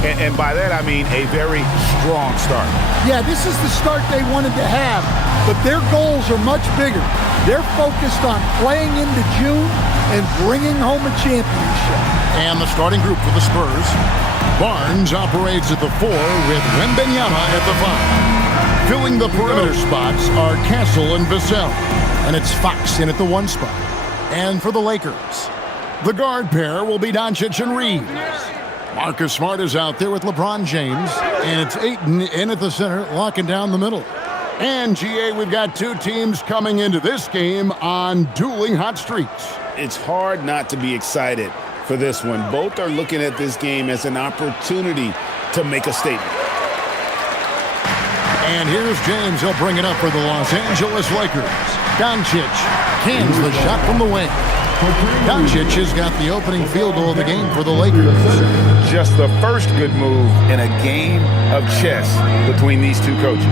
And by that, I mean a very strong start. Yeah, this is the start they wanted to have, but their goals are much bigger. They're focused on playing into June and bringing home a championship. And the starting group for the Spurs. Barnes operates at the 4 with Wembanyama at the 5. Filling the perimeter spots are Castle and Vassell. And it's Fox in at the 1 spot. And for the Lakers, the guard pair will be Doncic and Reeves. Marcus Smart is out there with LeBron James. And it's Ayton in at the center, locking down the middle. And, GA, we've got 2 teams coming into this game on dueling hot streaks. It's hard not to be excited for this one. Both are looking at this game as an opportunity to make a statement. And here's James. He'll bring it up for the Los Angeles Lakers. Doncic cans the shot from the wing. Doncic has got the opening field goal of the game for the Lakers. Just the first good move in a game of chess between these 2 coaches.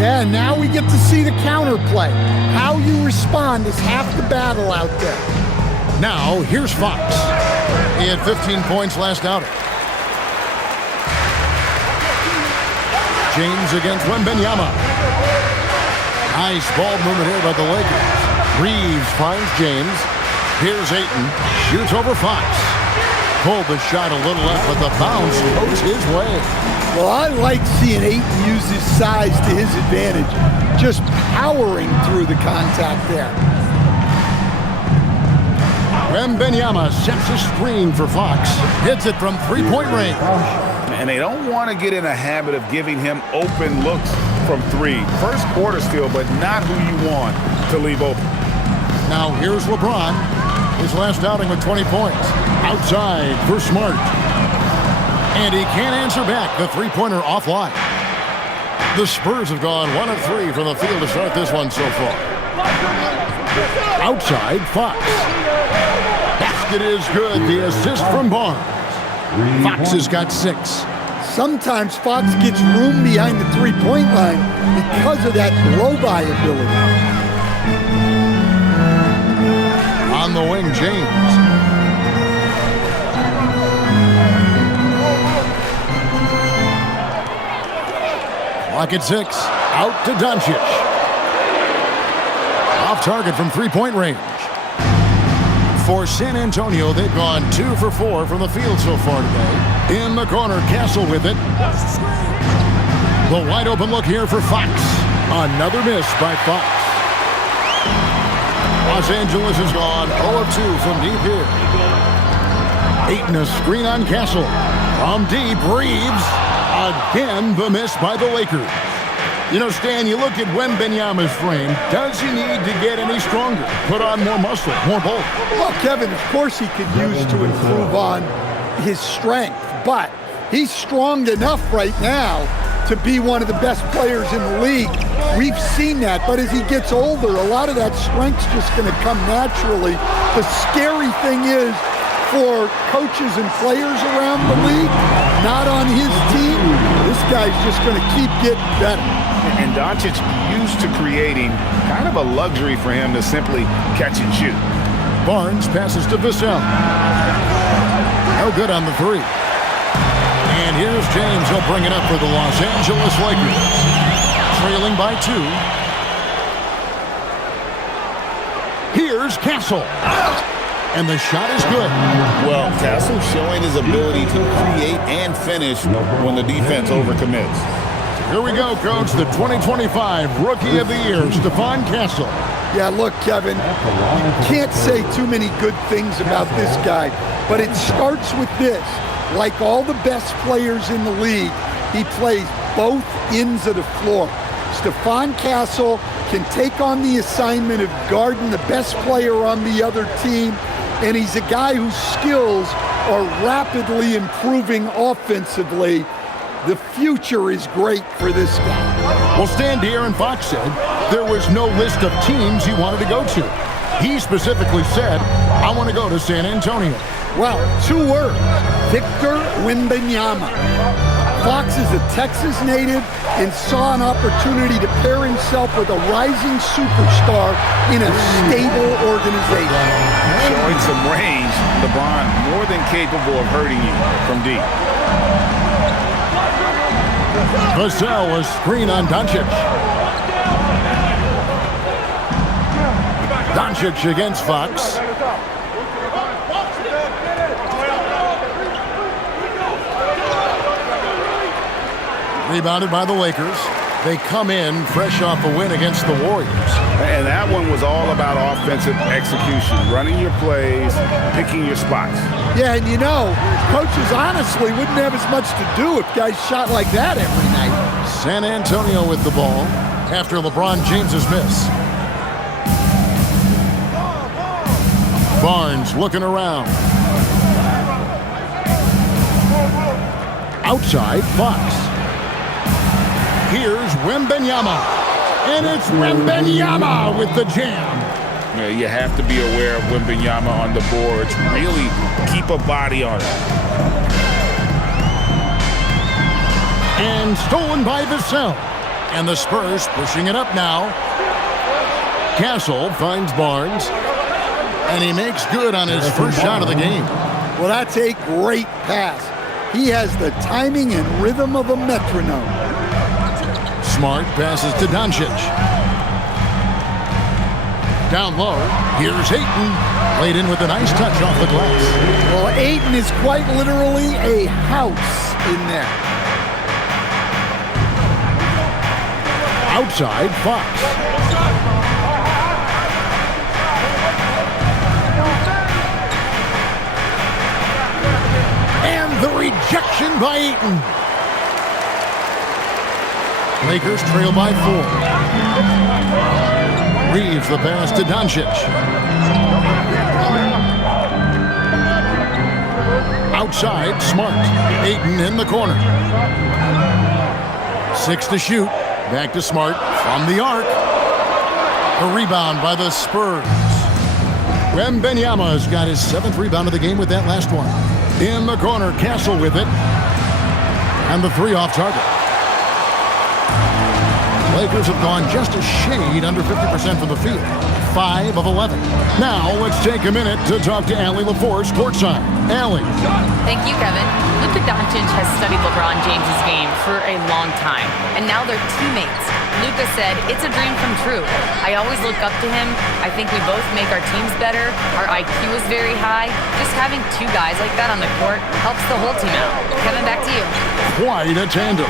Yeah, now we get to see the counterplay. How you respond is half the battle out there. Now, here's Fox. He had 15 points last outing. James against Wembanyama. Nice ball movement here by the Lakers. Reeves finds James. Here's Ayton. Shoots over Fox. Pulled the shot a little left, but the bounce goes his way. Well, I like seeing Ayton use his size to his advantage. Just powering through the contact there. Wembanyama sets a screen for Fox. Hits it from 3-point range. And they don't want to get in a habit of giving him open looks from 3. First quarter still, but not who you want to leave open. Now here's LeBron. His last outing with 20 points. Outside for Smart. And he can't answer back. The 3-pointer offline. The Spurs have gone 1 of 3 from the field to start this one so far. Outside, Fox. Basket is good. The assist from Barnes. Fox has got 6. Sometimes Fox gets room behind the 3-point line because of that blow-by ability. On the wing, James. Clock at 6. Out to Doncic. Off target from 3-point range. For San Antonio, they've gone 2 for 4 from the field so far today. In the corner, Castle with it. The wide open look here for Fox. Another miss by Fox. Los Angeles has gone 0 of 2 from deep here. Ayton a screen on Castle. From deep, Reeves. Again, the miss by the Lakers. You know, Stan, you look at Wembanyama's frame. Does he need to get any stronger? Put on more muscle, more bulk? Well, Kevin, of course he could use to improve on his strength, but he's strong enough right now to be one of the best players in the league. We've seen that, but as he gets older, a lot of that strength's just going to come naturally. The scary thing is, for coaches and players around the league, not on his team, this guy's just going to keep getting better. And Doncic used to creating kind of a luxury for him to simply catch and shoot. Barnes passes to Vassell. No good on the 3. And here's James. He'll bring it up for the Los Angeles Lakers. Trailing by 2. Here's Castle. And the shot is good. Well, Castle showing his ability to create and finish when the defense overcommits. Here we go, Coach. The 2025 Rookie of the Year, Stephon Castle. Yeah, look, Kevin, you can't say too many good things about this guy, but it starts with this. Like all the best players in the league, he plays both ends of the floor. Stephon Castle can take on the assignment of guarding the best player on the other team, and he's a guy whose skills are rapidly improving offensively. The future is great for this guy. Well, Stan De'Aaron Fox said there was no list of teams he wanted to go to. He specifically said, I want to go to San Antonio. Well, 2 words, Victor Wembanyama. Fox is a Texas native and saw an opportunity to pair himself with a rising superstar in a stable organization. Showing some range, LeBron more than capable of hurting you from deep. Vassell, a screen on Doncic. Doncic against Fox. Rebounded by the Lakers. They come in fresh off a win against the Warriors. And that one was all about offensive execution, running your plays, picking your spots. Yeah, and you know, coaches honestly wouldn't have as much to do if guys shot like that every night. San Antonio with the ball after LeBron James's miss. Barnes looking around. Outside, Fox. Here's Wembanyama. And it's Wembanyama with the jam. Yeah, you have to be aware of Wembanyama on the boards. Really keep a body on it. And stolen by Vassell. And the Spurs pushing it up now. Castle finds Barnes. And he makes good on his first shot of the game. Well, that's a great pass. He has the timing and rhythm of a metronome. Smart passes to Doncic. Down low, here's Ayton. Laid in with a nice touch off the glass. Well, Ayton is quite literally a house in there. Outside, Fox. And the rejection by Ayton. Lakers trail by 4. Reeves the pass to Doncic. Outside, Smart. Ayton in the corner. 6 to shoot. Back to Smart from the arc. A rebound by the Spurs. Wembanyama's got his 7th rebound of the game with that last one. In the corner, Castle with it. And the 3 off target. Lakers have gone just a shade under 50% from the field. 5 of 11. Now let's take a minute to talk to Allie LaForce courtside. Allie. Thank you, Kevin. Luka Doncic has studied LeBron James's game for a long time, and now they're teammates. Luka said, "It's a dream come true. I always look up to him. I think we both make our teams better. Our IQ is very high. Just having 2 guys like that on the court helps the whole team out." Kevin, back to you. Quite a tandem.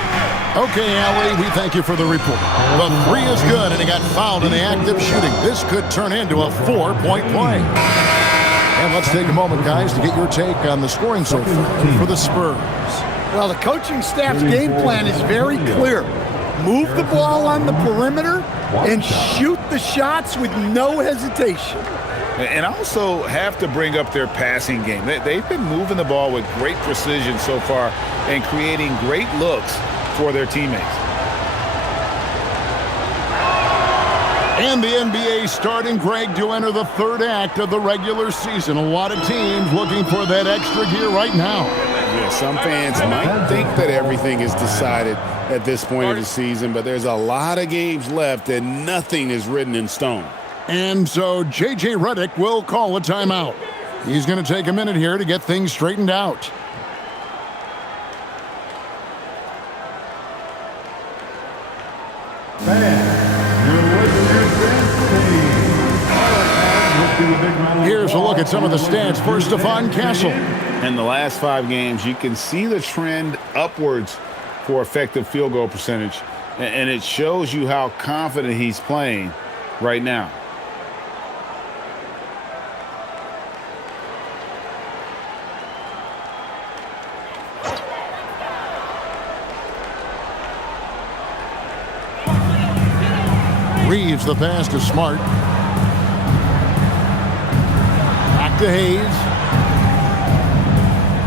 Okay, Allie, we thank you for the report. The 3 is good, and he got fouled in the act of shooting. This could turn into a 4-point play. And let's take a moment, guys, to get your take on the scoring so far for the Spurs. Well, the coaching staff's game plan is very clear. Move the ball on the perimeter and shoot the shots with no hesitation. And also have to bring up their passing game. They've been moving the ball with great precision so far and creating great looks for their teammates. And the NBA starting, Greg, to enter the 3rd act of the regular season. A lot of teams looking for that extra gear right now. Yeah, some fans might think that everything is decided at this point of the season, but there's a lot of games left and nothing is written in stone. And so J.J. Redick will call a timeout. He's going to take a minute here to get things straightened out. Here's a look at some of the stats for Stephon Castle. In the last 5 games, you can see the trend upwards for effective field goal percentage, and it shows you how confident he's playing right now. Reeves the pass to Smart. Back to Hayes.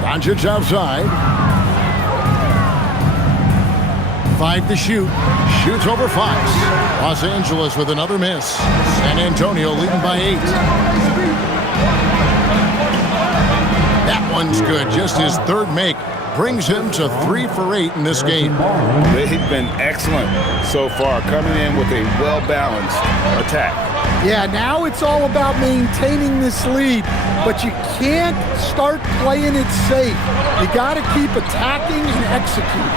Doncic outside. 5 to shoot. Shoots over Fox. Los Angeles with another miss. San Antonio leading by 8. That one's good. Just his 3rd make. Brings him to 3 for 8 in this game. They've been excellent so far, coming in with a well-balanced attack. Yeah, now it's all about maintaining this lead, but you can't start playing it safe. You got to keep attacking and executing.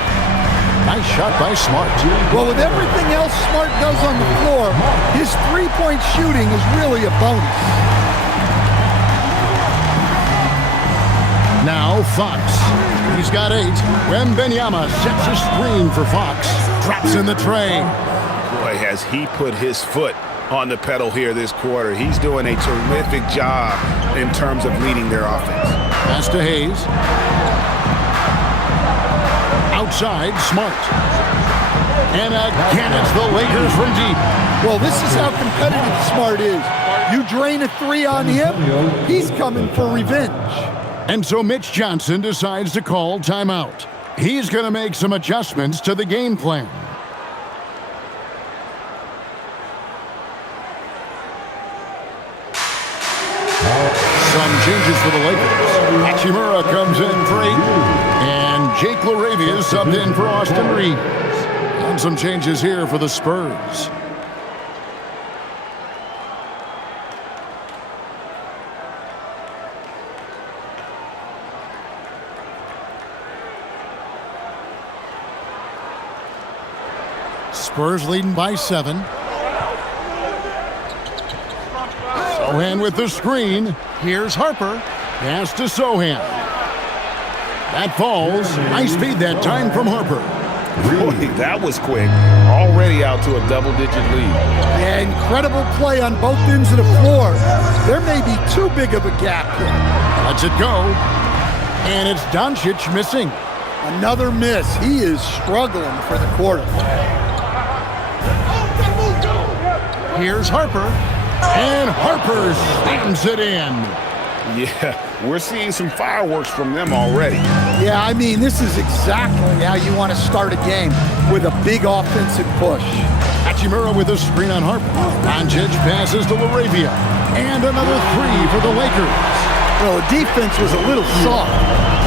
Nice shot by Smart. Well, with everything else Smart does on the floor, his three-point shooting is really a bonus. Now Fox. He's got 8. Wembanyama sets a screen for Fox. Drops in the tray. Boy, has he put his foot on the pedal here this quarter. He's doing a terrific job in terms of leading their offense. Pass to Hayes. Outside, Smart. And again, it's the Lakers from deep. Well, this is how competitive Smart is. You drain a 3 on him, he's coming for revenge. And so Mitch Johnson decides to call timeout. He's going to make some adjustments to the game plan. Some changes for the Lakers. Hachimura comes in for 8. And Jake LaRavia is subbed in for Austin Reeves. And some changes here for the Spurs. Spurs leading by 7. Sohan with the screen. Here's Harper. Pass to Sohan. That falls. Nice feed that time from Harper. Boy, that was quick. Already out to a double-digit lead. Yeah, incredible play on both ends of the floor. There may be too big of a gap here. Lets it go. And it's Doncic missing. Another miss. He is struggling for the quarter. Here's Harper. And Harper slams it in. Yeah, we're seeing some fireworks from them already. Yeah, I mean, this is exactly how you want to start a game, with a big offensive push. Hachimura with a screen on Harper. Doncic passes to LaRavia. And another 3 for the Lakers. Well, the defense was a little soft.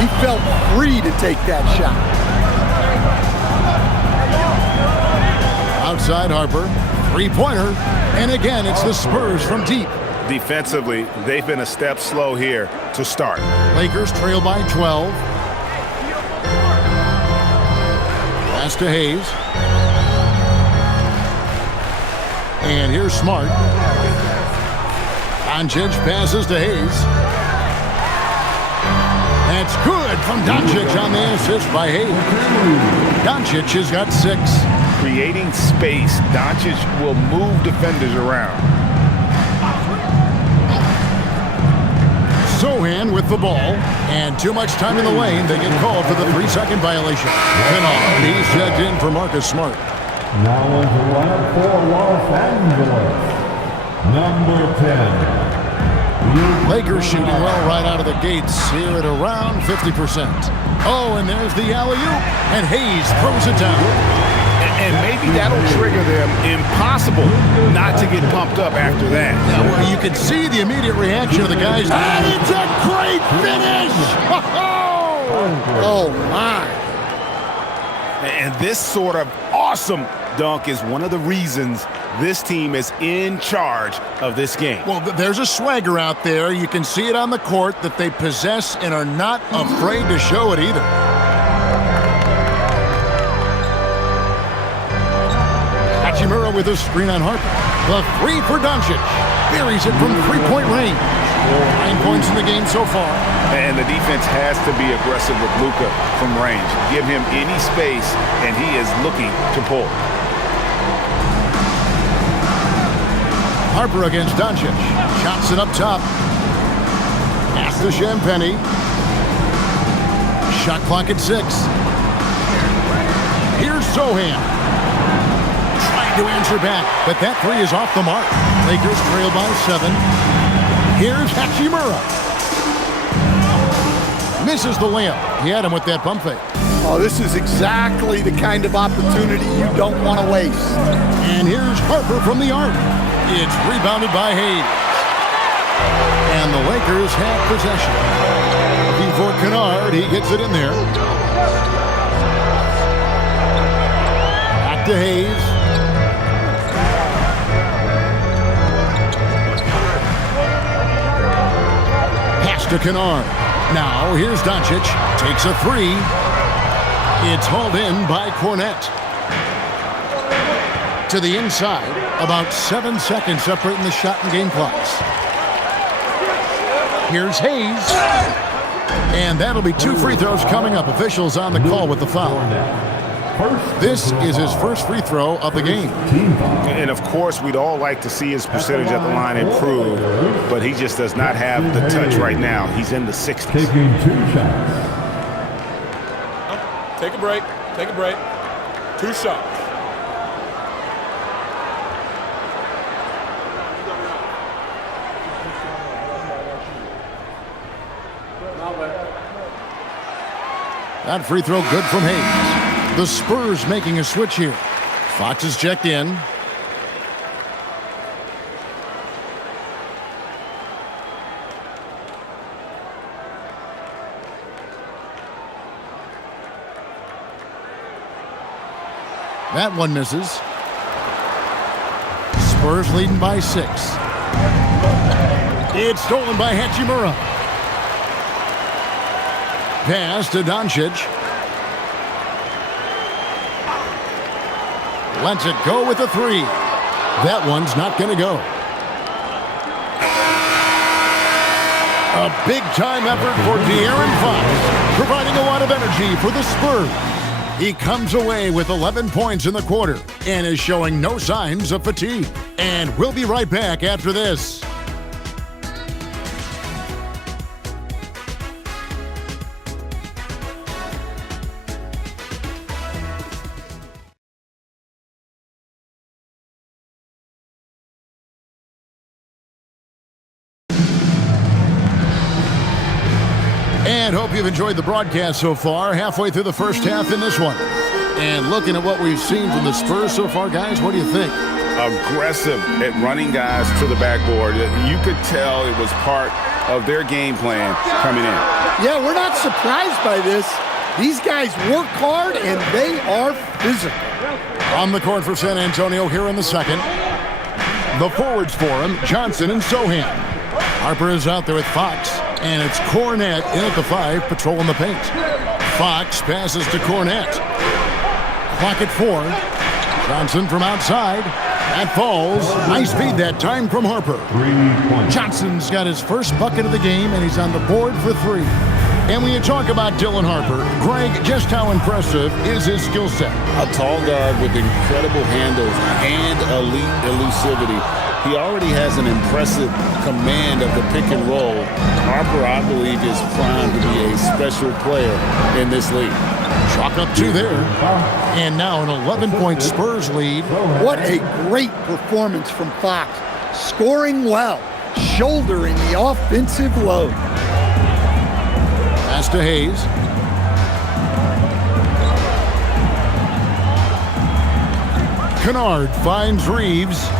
He felt free to take that shot. Outside Harper. Three-pointer. And again, it's the Spurs from deep. Defensively, they've been a step slow here to start. Lakers trail by 12. Pass to Hayes. And here's Smart. Doncic passes to Hayes. That's good from Doncic on the assist by Hayes. Doncic has got 6. Creating space, Doncic will move defenders around. Sohan with the ball, and too much time in the lane. They get called for the 3-second violation. Kennard, he's checked in for Marcus Smart. Now on the line for Los Angeles, number 10. Lakers shooting well right out of the gates here at around 50%. Oh, and there's the alley-oop, and Hayes throws it down. And maybe that'll trigger them. Impossible not to get pumped up after that. Yeah, well, you can see the immediate reaction of the guys. And it's a great finish! Oh, my. And this sort of awesome dunk is one of the reasons this team is in charge of this game. Well, there's a swagger out there. You can see it on the court that they possess and are not afraid to show it either. Hachimura with a screen on Harper. The 3 for Doncic. Buries it from 3-point range. 9 points in the game so far. And the defense has to be aggressive with Luka from range. Give him any space, and he is looking to pull. Harper against Doncic. Shots it up top. Pass to Champagnie. Shot clock at 6. Here's Sohan. To answer back, but that 3 is off the mark. Lakers trail by 7. Here's Hachimura. Misses the layup. He had him with that pump fake. Oh, this is exactly the kind of opportunity you don't want to waste. And here's Harper from the arc. It's rebounded by Hayes. And the Lakers have possession. Before Kennard, he gets it in there. Back to Hayes. To Kennard. Now, here's Doncic. Takes a 3. It's hauled in by Cornette. To the inside, about 7 seconds separating the shot and game clocks. Here's Hayes. And that'll be 2 free throws coming up. Officials on the call with the foul. This is his first free throw of the game. And of course, we'd all like to see his percentage at the line improve, but he just does not have the touch right now. He's in the 60s. Taking 2 shots. Take a break. Take a break. 2 shots. That free throw good from Hayes. The Spurs making a switch here. Fox is checked in. That one misses. Spurs leading by 6. It's stolen by Hachimura. Pass to Doncic. Lets it go with a 3. That one's not going to go. A big-time effort for De'Aaron Fox, providing a lot of energy for the Spurs. He comes away with 11 points in the quarter and is showing no signs of fatigue. And we'll be right back after this. And hope you've enjoyed the broadcast so far. Halfway through the first half in this one. And looking at what we've seen from the Spurs so far, guys, what do you think? Aggressive at running guys to the backboard. You could tell it was part of their game plan coming in. Yeah, we're not surprised by this. These guys work hard, and they are physical. On the court for San Antonio here in the second. The forwards for him, Johnson and Sohan. Harper is out there with Fox. And it's Cornette in at the 5, patrolling the paint. Fox passes to Cornette. Clock at 4. Johnson from outside. That falls. Nice feed that time from Harper. 3 points. Johnson's got his first bucket of the game, and he's on the board for 3. And when you talk about Dylan Harper, Greg, just how impressive is his skill set? A tall guard with incredible handles and elite elusivity. He already has an impressive command of the pick and roll. Harper, I believe, is primed to be a special player in this league. Chalk up 2 there. And now an 11-point Spurs lead. What a great performance from Fox. Scoring well, shouldering the offensive load. Pass to Hayes. Kennard finds Reeves.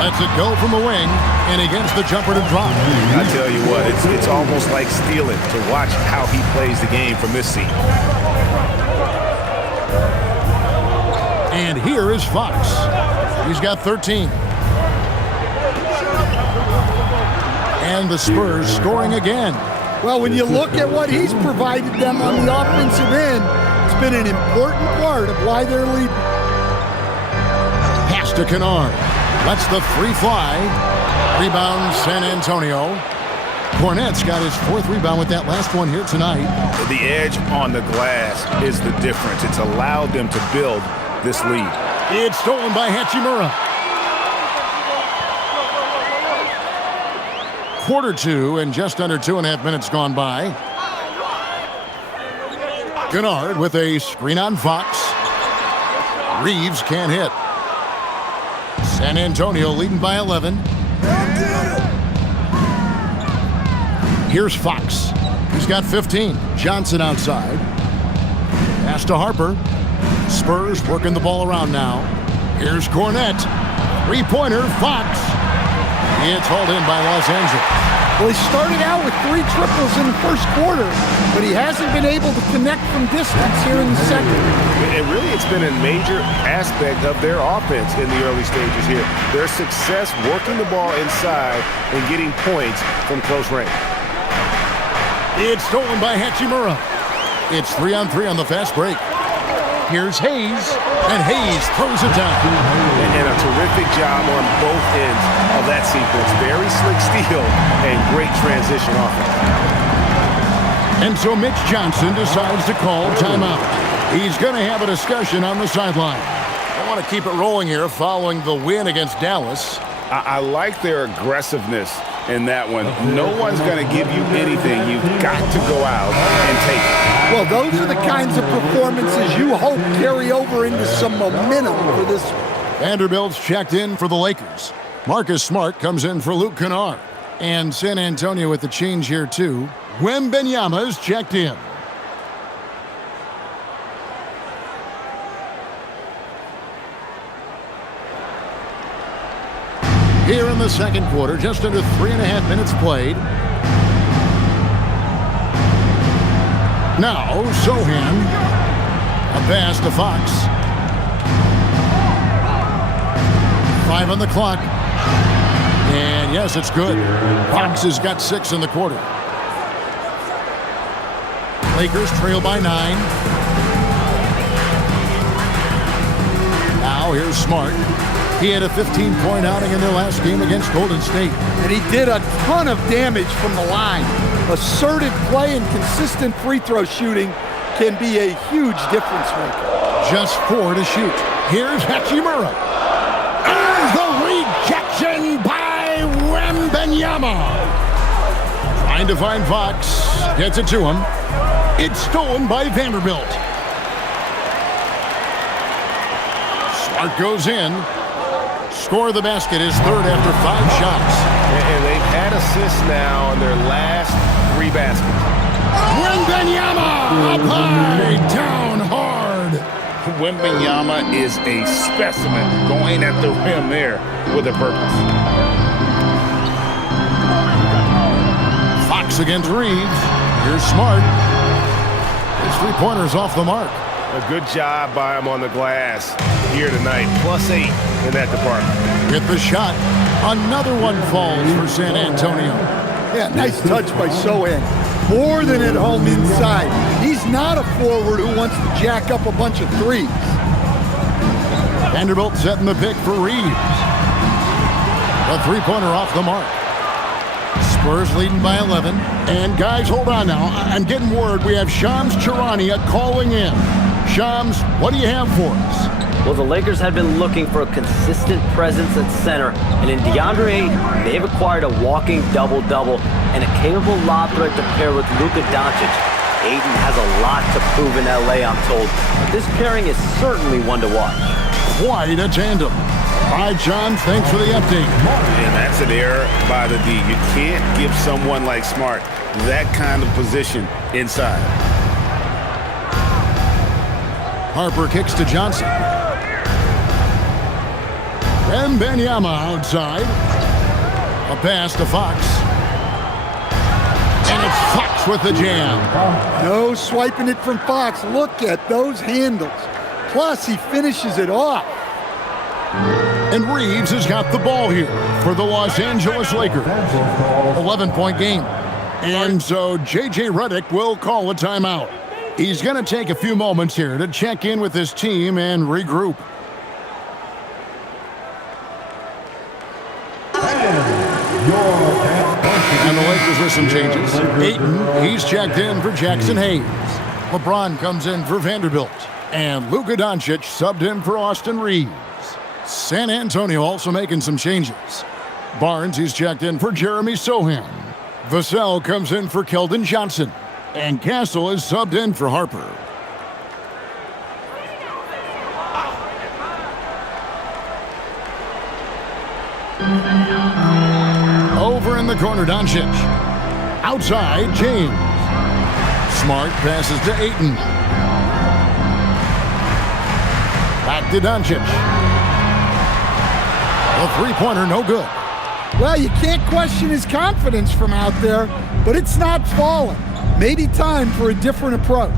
Lets it go from the wing, and he gets the jumper to drop. I tell you what, it's almost like stealing to watch how he plays the game from this seat. And here is Fox. He's got 13. And the Spurs scoring again. Well, when you look at what he's provided them on the offensive end, it's been an important part of why they're leading. Pass to Kennard. Lets the 3 fly. Rebound San Antonio. Cornette's got his 4th rebound with that last one here tonight. The edge on the glass is the difference. It's allowed them to build this lead. It's stolen by Hachimura. Quarter 2 and just under 2.5 minutes gone by. Kennard with a screen on Fox. Reeves can't hit. San Antonio leading by 11. Here's Fox. He's got 15. Johnson outside. Pass to Harper. Spurs working the ball around now. Here's Cornette. 3-pointer, Fox. It's hauled in by Los Angeles. Well, he started out with 3 triples in the first quarter, but he hasn't been able to connect from distance here in the second. And really, it's been a major aspect of their offense in the early stages here. Their success working the ball inside and getting points from close range. It's stolen by Hachimura. It's 3-on-3 on the fast break. Here's Hayes, and Hayes throws it down. And a terrific job on both ends of that sequence. Very slick steal and great transition offense. And so Mitch Johnson decides to call timeout. He's going to have a discussion on the sideline. I want to keep it rolling here following the win against Dallas. I like their aggressiveness in that one. No one's going to give you anything. You've got to go out and take it. Well, those are the kinds of performances you hope carry over into some momentum for this one. Vanderbilt's checked in for the Lakers. Marcus Smart comes in for Luke Kennard. And San Antonio with the change here, too. Wembanyama's checked in. Here in the second quarter, just under 3.5 minutes played. Now, Sohan. A pass to Fox. 5 on the clock. And yes, it's good. Fox has got 6 in the quarter. Lakers trail by 9. Now here's Smart. He had a 15-point outing in their last game against Golden State. And he did a ton of damage from the line. Assertive play and consistent free throw shooting can be a huge difference maker. Just 4 to shoot. Here's Hachimura. And the rejection by Wembanyama. Trying to find Fox. Gets it to him. It's stolen by Vanderbilt. Smart goes in. Score the basket, his third after 5 shots. And they've had assists now on their last 3 baskets. Wembanyama up high, down hard. Wembanyama is a specimen going at the rim there with a purpose. Fox against Reeves. Here's Smart. His 3-pointer's off the mark. A good job by him on the glass here tonight. +8 in that department. With the shot, another one falls for San Antonio. Yeah, nice touch by Sohan. More than at home inside. He's not a forward who wants to jack up a bunch of threes. Vanderbilt setting the pick for Reeves. A 3-pointer off the mark. Spurs leading by 11. And guys, hold on now. I'm getting word we have Shams Charania calling in. Shams, what do you have for us? Well, the Lakers had been looking for a consistent presence at center, and in DeAndre Ayton, they've acquired a walking double-double and a capable lob threat to pair with Luka Doncic. Ayton has a lot to prove in LA, I'm told, but this pairing is certainly one to watch. Quite a tandem. All right, John, thanks for the update. And that's an error by the D. You can't give someone like Smart that kind of position inside. Harper kicks to Johnson. Wembanyama outside. A pass to Fox. And it's Fox with the jam. No swiping it from Fox. Look at those handles. Plus, he finishes it off. And Reeves has got the ball here for the Los Angeles Lakers. 11-point game. And so J.J. Redick will call a timeout. He's going to take a few moments here to check in with his team and regroup. And the Lakers with some changes. Ayton, he's checked in for Jackson Hayes. LeBron comes in for Vanderbilt. And Luka Doncic subbed in for Austin Reeves. San Antonio also making some changes. Barnes, he's checked in for Jeremy Sohan. Vassell comes in for Keldon Johnson. And Castle is subbed in for Harper. Over in the corner, Doncic. Outside, James. Smart passes to Ayton. Back to Doncic. A 3-pointer, no good. Well, you can't question his confidence from out there, but it's not falling. Maybe time for a different approach.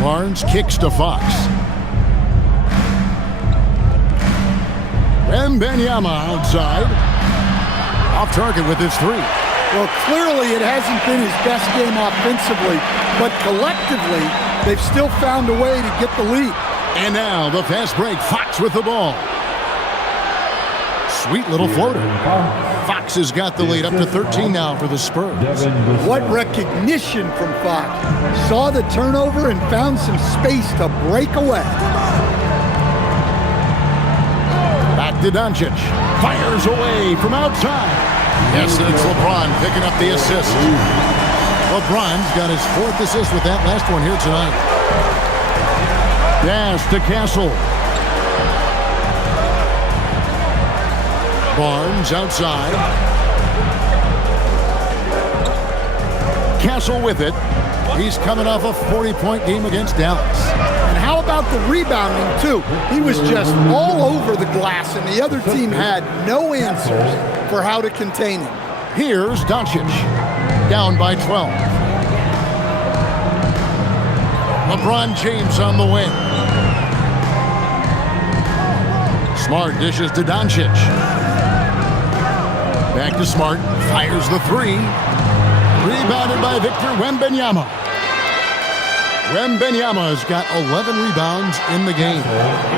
Barnes kicks to Fox. Wembanyama outside. Off target with his three. Well, clearly it hasn't been his best game offensively, but collectively, they've still found a way to get the lead. And now the fast break. Fox with the ball. Sweet little floater. Fox has got the lead up to 13 now for the Spurs. What recognition from Fox. Saw the turnover and found some space to break away. Back to Doncic. Fires away from outside. Yes, and it's LeBron picking up the assist. LeBron's got his 4th assist with that last one here tonight. Dash to Castle. Barnes outside. Castle with it. He's coming off a 40-point game against Dallas. And how about the rebounding, too? He was just all over the glass, and the other team had no answers for how to contain him. Here's Doncic. Down by 12. LeBron James on the wing. Smart dishes to Doncic. Back to Smart. Fires the three. Rebounded by Victor Wembanyama. Wembanyama's got 11 rebounds in the game.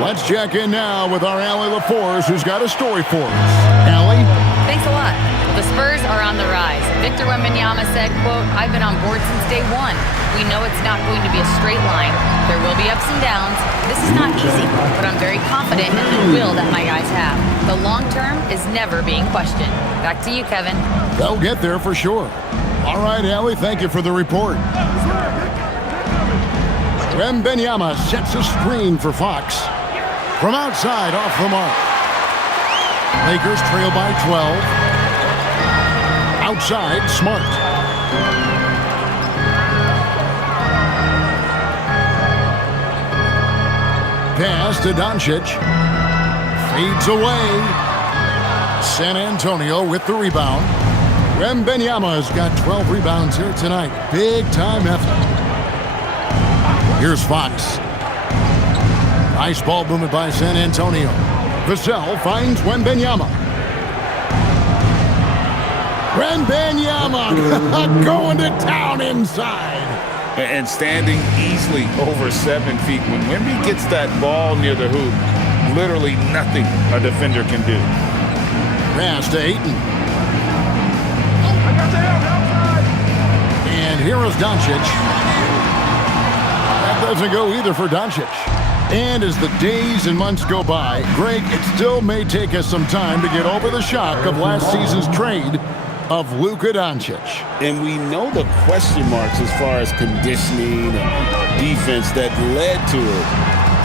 Let's check in now with our Allie LaForce, who's got a story for us. Allie? Thanks a lot. The Spurs are on the rise. Victor Wembanyama said, quote, "I've been on board since day one. We know it's not going to be a straight line. There will be ups and downs. This is not easy, but I'm very confident in the will that my guys have. The long term is never being questioned." Back to you, Kevin. They'll get there for sure. All right, Allie, thank you for the report. Wembanyama sets a screen for Fox. From outside, off the mark. Lakers trail by 12. Outside, Smart. Pass to Doncic. Fades away. San Antonio with the rebound. Wembanyama's got 12 rebounds here tonight. Big time effort. Here's Fox. Nice ball movement by San Antonio. Vassell finds Wembanyama. Wembanyama going to town inside. And standing easily over 7 feet. When Wemby gets that ball near the hoop, literally nothing a defender can do. Pass to Ayton. And here is Doncic. That doesn't go either for Doncic. And as the days and months go by, Greg, it still may take us some time to get over the shock of last season's trade of Luka Doncic. And we know the question marks as far as conditioning and defense that led to it.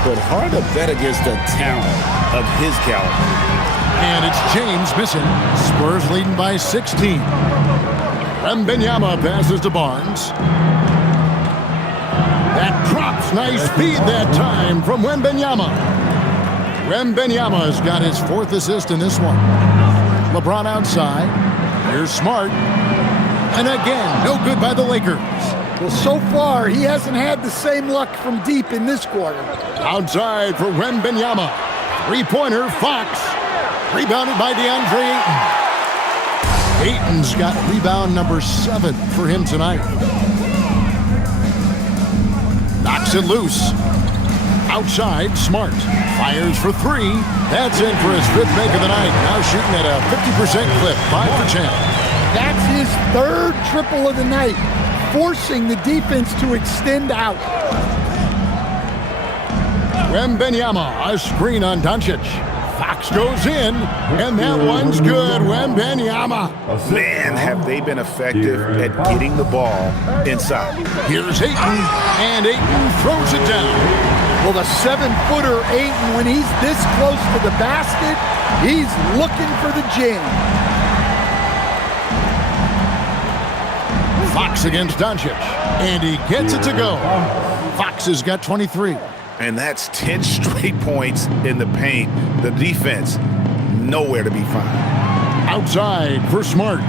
But hard to bet against a talent of his caliber. And it's James missing. Spurs leading by 16. Wembanyama passes to Barnes. That drops. Nice feed that time from Wembanyama. Wembanyama's got his 4th assist in this one. LeBron outside. Here's Smart. And again, no good by the Lakers. Well, so far, he hasn't had the same luck from deep in this quarter. Outside for Wembanyama. Three-pointer, Fox. Rebounded by DeAndre Ayton. Ayton's got rebound number 7 for him tonight. Knocks it loose. Outside, Smart. Fires for 3. That's in for his 5th make of the night. Now shooting at a 50% clip, 5 for 10. That's his 3rd triple of the night, forcing the defense to extend out. Wembanyama, a screen on Doncic. Fox goes in, and that one's good. Wembanyama. Man, have they been effective at getting the ball inside. Here's Ayton, and Ayton throws it down. Well, the 7-footer Ayton, when he's this close to the basket, he's looking for the jam. Fox against Doncic, and he gets it to go. Fox has got 23. And that's 10 straight points in the paint. The defense, nowhere to be found. Outside for Smart.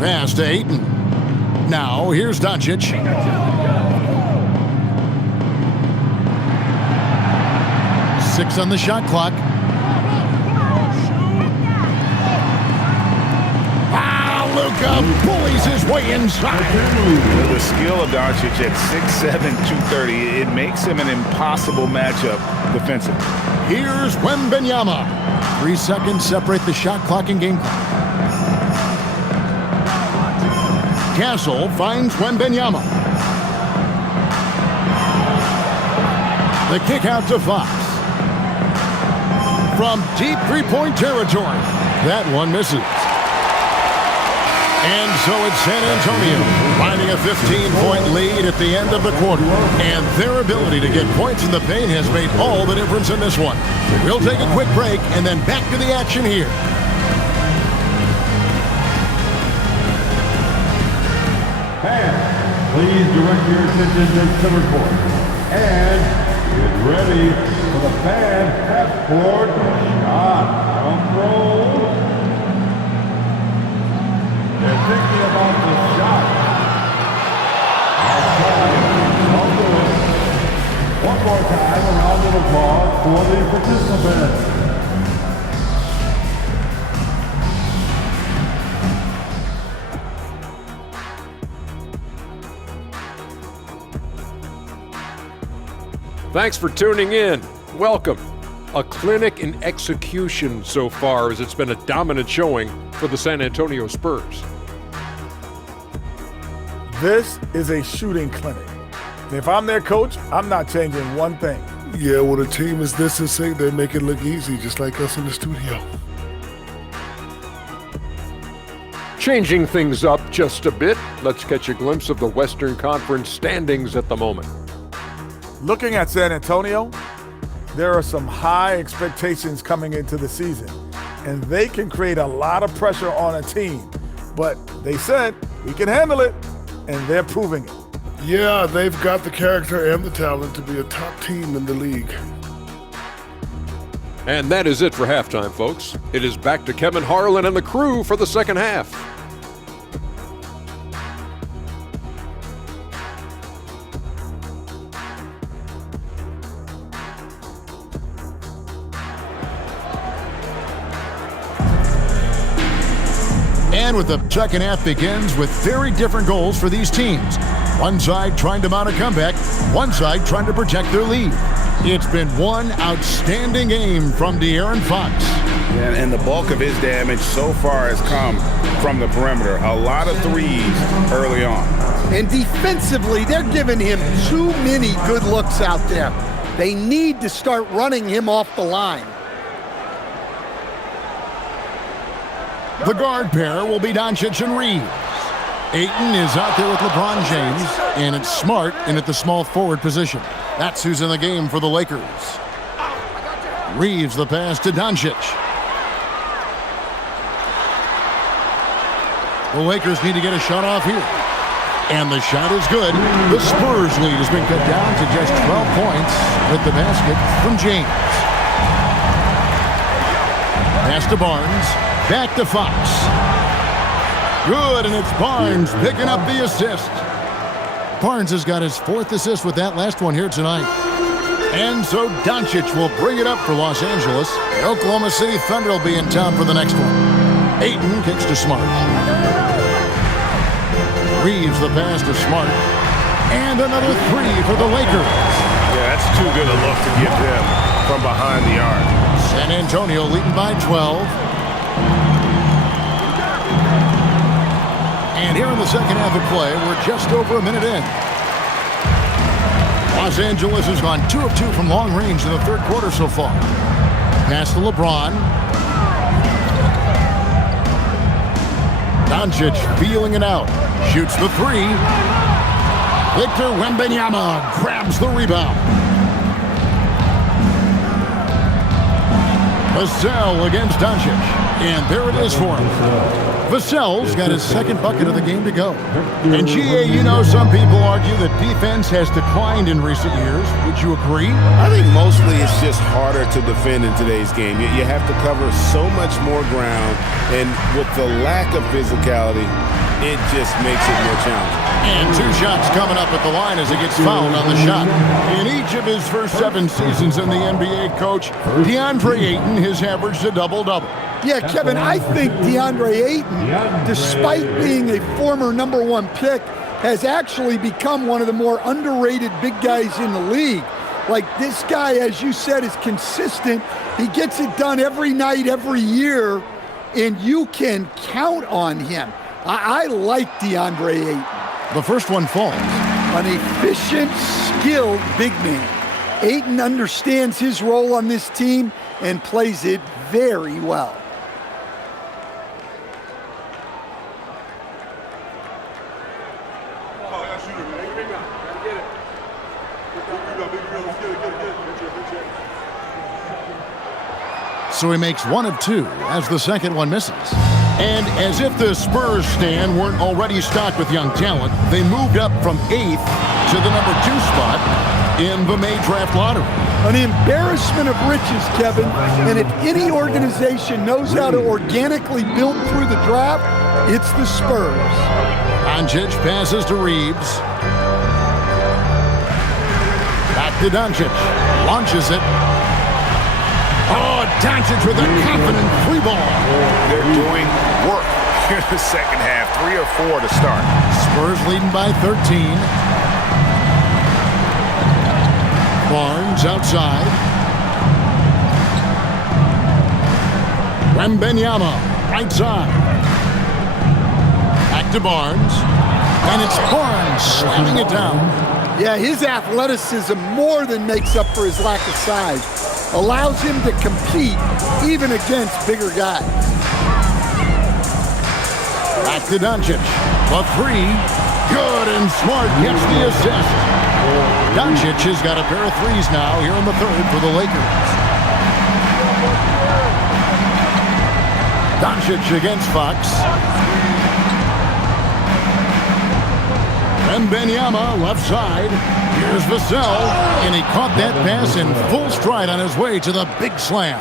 Pass to Ayton. Now here's Doncic. 6 on the shot clock. Luka bullies his way inside. The skill of Doncic at 6'7", 230, it makes him an impossible matchup defensively. Here's Wembanyama. 3 seconds separate the shot clock and game clock. Castle finds Wembanyama. The kick out to Fox. From deep three-point territory. That one misses. And so it's San Antonio finding a 15-point lead at the end of the quarter. And their ability to get points in the paint has made all the difference in this one. We'll take a quick break and then back to the action here. Fans, please direct your attention to center court. And get ready for the fan half-court shot. Drum roll. They're thinking about the shot. Outside, all good. One more time, a round of applause for the participants. Thanks for tuning in. Welcome. A clinic in execution so far, as it's been a dominant showing for the San Antonio Spurs. This is a shooting clinic. If I'm their coach, I'm not changing one thing. Yeah, when a team is this in sync, they make it look easy, just like us in the studio. Changing things up just a bit, let's catch a glimpse of the Western Conference standings at the moment. Looking at San Antonio, there are some high expectations coming into the season, and they can create a lot of pressure on a team. But they said, we can handle it, and they're proving it. Yeah, they've got the character and the talent to be a top team in the league. And that is it for halftime, folks. It is back to Kevin Harlan and the crew for the second half. And with the second half begins with very different goals for these teams. One side trying to mount a comeback, one side trying to protect their lead. It's been one outstanding game from De'Aaron Fox. And the bulk of his damage so far has come from the perimeter. A lot of threes early on. And defensively, they're giving him too many good looks out there. They need to start running him off the line. The guard pair will be Doncic and Reeves. Ayton is out there with LeBron James, and it's Smart in at the small forward position. That's who's in the game for the Lakers. Reeves the pass to Doncic. The Lakers need to get a shot off here. And the shot is good. The Spurs lead has been cut down to just 12 points with the basket from James. Pass to Barnes. Back to Fox. Good, and it's Barnes picking up the assist. Barnes has got his 4th assist with that last one here tonight. And so Doncic will bring it up for Los Angeles. The Oklahoma City Thunder will be in town for the next one. Ayton kicks to Smart. Reeves the pass to Smart. And another 3 for the Lakers. Yeah, that's too good a look to give them from behind the arc. San Antonio leading by 12. And here in the second half of play, we're just over a minute in. Los Angeles has gone 2 of 2 from long range in the third quarter so far. Pass to LeBron. Doncic feeling it out. Shoots the 3. Victor Wembanyama grabs the rebound. Vassell against Doncic. And there it is for him. Vassell's got his second bucket of the game to go. And GA, you know, some people argue that defense has declined in recent years. Would you agree? I think mostly it's just harder to defend in today's game. You have to cover so much more ground, and with the lack of physicality, it just makes it more challenging. And 2 shots coming up at the line as he gets fouled on the shot. In each of his first 7 seasons in the NBA, Coach, DeAndre Ayton has averaged a double-double. Yeah, Kevin, I think DeAndre Ayton, despite being a former #1 pick, has actually become one of the more underrated big guys in the league. Like, this guy, as you said, is consistent. He gets it done every night, every year, and you can count on him. I like DeAndre Ayton. The first one falls. An efficient, skilled big man. Ayton understands his role on this team and plays it very well. So he makes 1 of 2 as the second one misses. And as if the Spurs stand weren't already stocked with young talent, they moved up from 8th to the #2 spot in the May draft lottery. An embarrassment of riches, Kevin. And if any organization knows how to organically build through the draft, it's the Spurs. Doncic passes to Reeves. Back to Doncic. Launches it. Oh, Doncic with a confident 3 ball. They're doing work here in the second half. 3 or 4 to start. Spurs leading by 13. Barnes outside. Wembanyama right side. Back to Barnes. And it's Barnes slamming it down. Yeah, his athleticism more than makes up for his lack of size. Allows him to compete even against bigger guys. Back to Doncic. The 3. Good, and Smart gets the assist. Doncic has got a pair of 3s now here in the 3rd for the Lakers. Doncic against Fox. Wembanyama left side. Here's Vassell, and he caught that pass in full stride on his way to the big slam.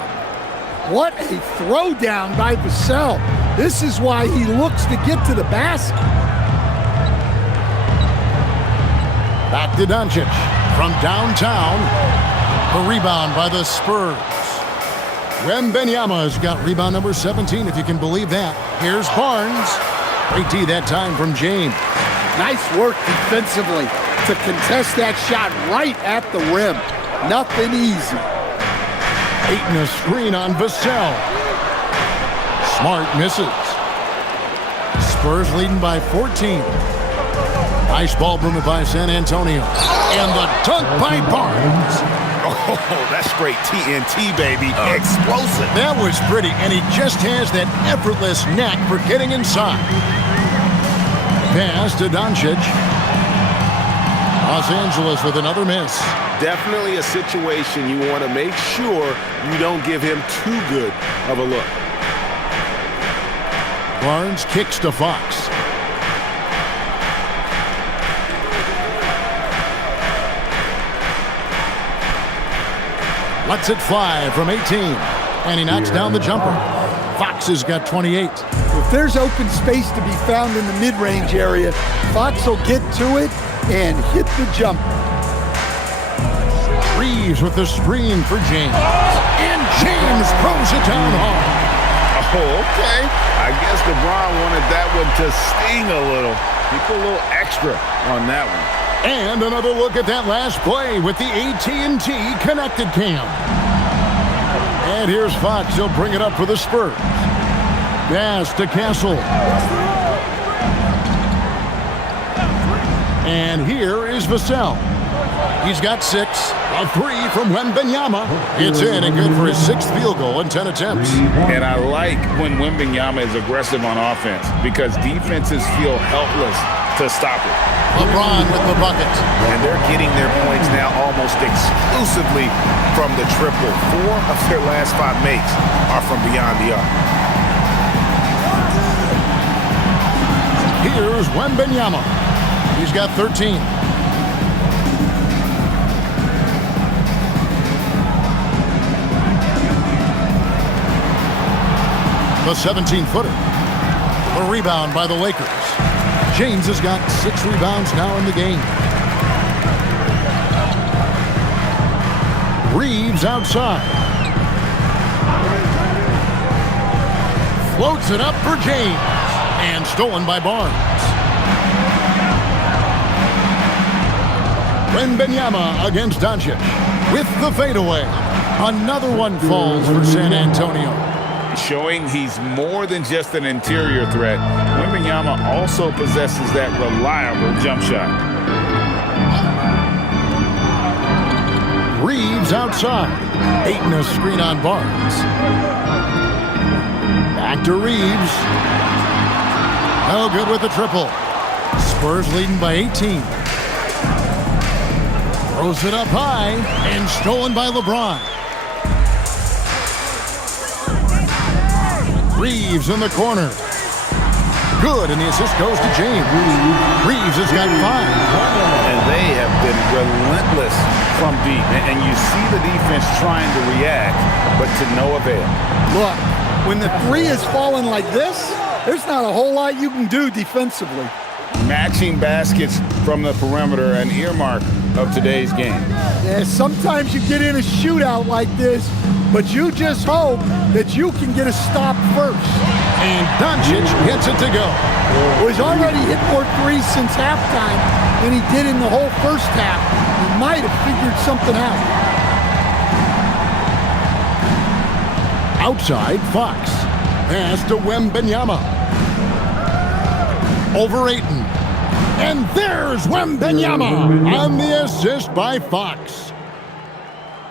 What a throwdown by Vassell. This is why he looks to get to the basket. Back to Doncic from downtown. The rebound by the Spurs. Wembanyama has got rebound number 17, if you can believe that. Here's Barnes. Great D that time from James. Nice work defensively to contest that shot right at the rim. Nothing easy. Ayton a screen on Vassell. Smart misses. Spurs leading by 14. Nice ball movement by San Antonio. And the dunk by Barnes. Oh, that's straight TNT, baby. Explosive. That was pretty, and he just has that effortless knack for getting inside. Pass to Doncic. Los Angeles with another miss. Definitely a situation you want to make sure you don't give him too good of a look. Barnes kicks to Fox. Lets it fly from 18. And he knocks down the jumper. Fox has got 28. If there's open space to be found in the mid-range area, Fox will get to it and hit the jumper. Reeves with the screen for James. And James throws it down hard. Oh, okay. I guess LeBron wanted that one to sting a little. He put a little extra on that one. And another look at that last play with the AT&T connected cam. And here's Fox. He'll bring it up for the Spurs. Pass to Castle. And here is Vassell. He's got 6. A 3 from Wembanyama. It's in and good for his 6th field goal in 10 attempts. And I like when Wembanyama is aggressive on offense because defenses feel helpless to stop it. LeBron with the bucket. And they're getting their points now almost exclusively from the triple. 4 of their last 5 makes are from beyond the arc. Here's Wembanyama. He's got 13. The 17-footer. The rebound by the Lakers. James has got 6 rebounds now in the game. Reeves outside. Floats it up for James. And stolen by Barnes. Wembanyama against Doncic with the fadeaway. Another one falls for San Antonio. Showing he's more than just an interior threat. Wembanyama also possesses that reliable jump shot. Reeves outside. Ayton a screen on Barnes. Back to Reeves. No good with the triple. Spurs leading by 18. Throws it up high and stolen by LeBron. Reeves in the corner. Good, and the assist goes to James. Reeves has got 5. And they have been relentless from deep. And you see the defense trying to react, but to no avail. Look, when the 3 is falling like this, there's not a whole lot you can do defensively. Matching baskets from the perimeter, an earmark of today's game. Yeah, sometimes you get in a shootout like this, but you just hope that you can get a stop first. And Doncic gets it to go. Well, he's already hit more 3s since halftime than he did in the whole first half. He might have figured something out. Outside, Fox. Pass to Wembanyama. Over Ayton. And there's Wembanyama on the assist by Fox.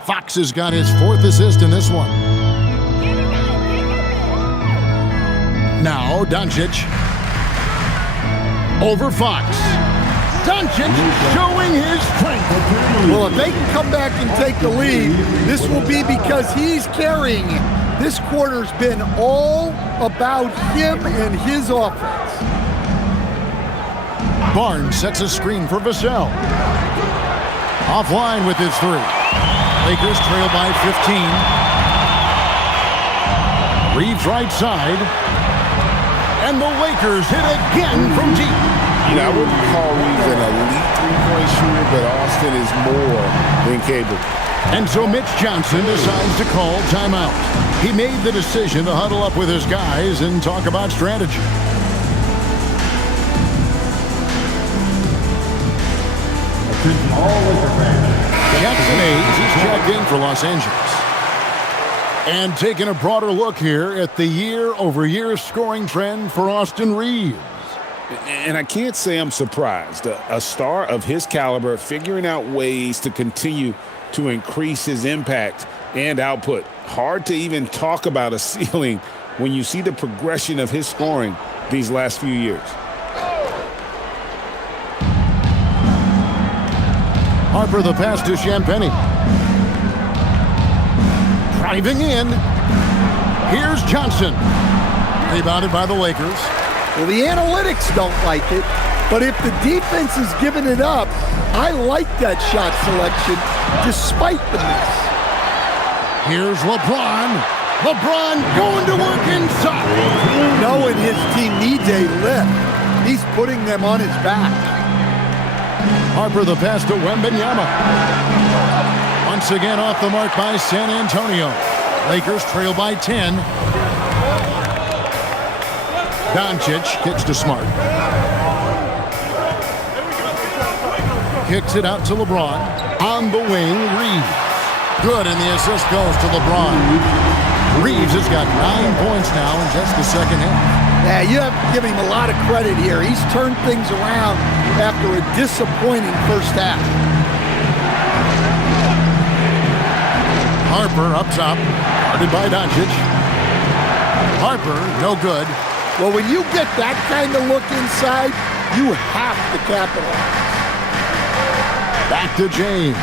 Fox has got his 4th assist in this one. Now Doncic. Over Fox. Doncic showing his strength. Well, if they can come back and take the lead, this will be because he's carrying it. This quarter's been all about him and his offense. Barnes sets a screen for Vassell. Offline with his 3. Lakers trail by 15. Reeves right side. And the Lakers hit again from deep. I wouldn't call Reeves an elite three-point shooter, but Austin is more than capable. And so Mitch Johnson decides to call timeout. He made the decision to huddle up with his guys and talk about strategy. Jackson Hayes is checked in for Los Angeles. And taking a broader look here at the year-over-year scoring trend for Austin Reeves. And I can't say I'm surprised. A star of his caliber figuring out ways to continue to increase his impact and output. Hard to even talk about a ceiling when you see the progression of his scoring these last few years. Harper the pass to Champagnie. Driving in. Here's Johnson. Rebounded by the Lakers. Well, the analytics don't like it, but if the defense is giving it up, I like that shot selection despite the miss. Here's LeBron. LeBron going to work inside. Knowing his team needs a lift, he's putting them on his back. Harper the pass to Wembanyama. Once again off the mark by San Antonio. Lakers trail by 10. Doncic kicks to Smart. Kicks it out to LeBron. On the wing, Reeves. Good, and the assist goes to LeBron. Reeves has got 9 points now in just the second half. Yeah, you have to give him a lot of credit here. He's turned things around after a disappointing first half. Harper up top, guarded by Doncic. Harper, no good. Well, when you get that kind of look inside, you have to capitalize. Back to James.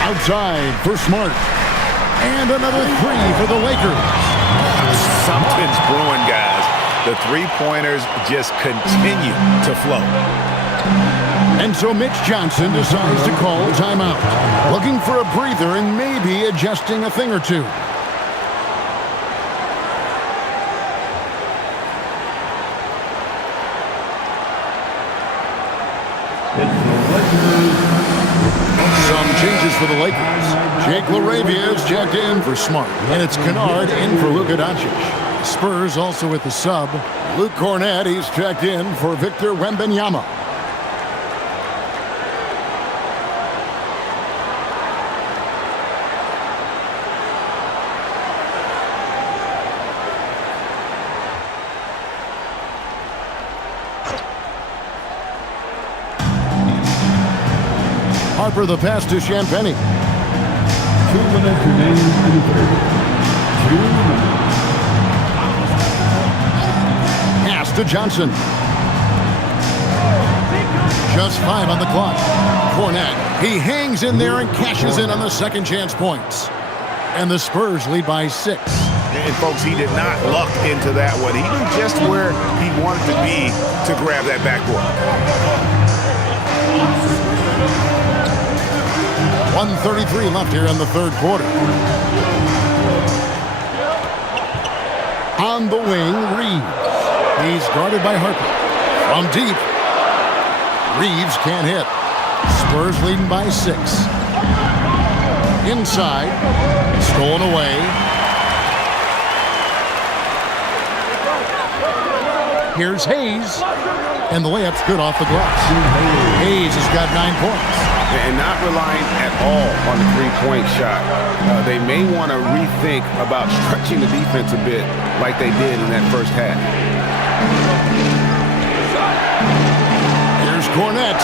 Outside for Smart. And another 3 for the Lakers. Something's brewing, guys. the three-pointers just continue to flow. And so Mitch Johnson decides to call a timeout, looking for a breather and maybe adjusting a thing or two. Some changes for the Lakers. Jake LaRavia is checked in for Smart, and it's Kennard in for Luka Doncic. Spurs also with the sub. Luke Cornett, he's checked in for Victor Wembanyama. Harper the pass to Champagny. 2 minutes remaining in the third. 2 minutes. Pass to Johnson. Just 5 on the clock. Cornett, he hangs in there and cashes in on the second chance points. And the Spurs lead by 6. And folks, he did not luck into that one. He knew just where he wanted to be to grab that backboard. 1:33 left here in the third quarter. On the wing, Reeves. He's guarded by Harper. From deep. Reeves can't hit. Spurs leading by 6. Inside. Stolen away. Here's Hayes. And the layup's good off the glass. Hayes has got 9 points. And not relying at all on the three-point shot. They may want to rethink about stretching the defense a bit like they did in that first half. Here's Cornett.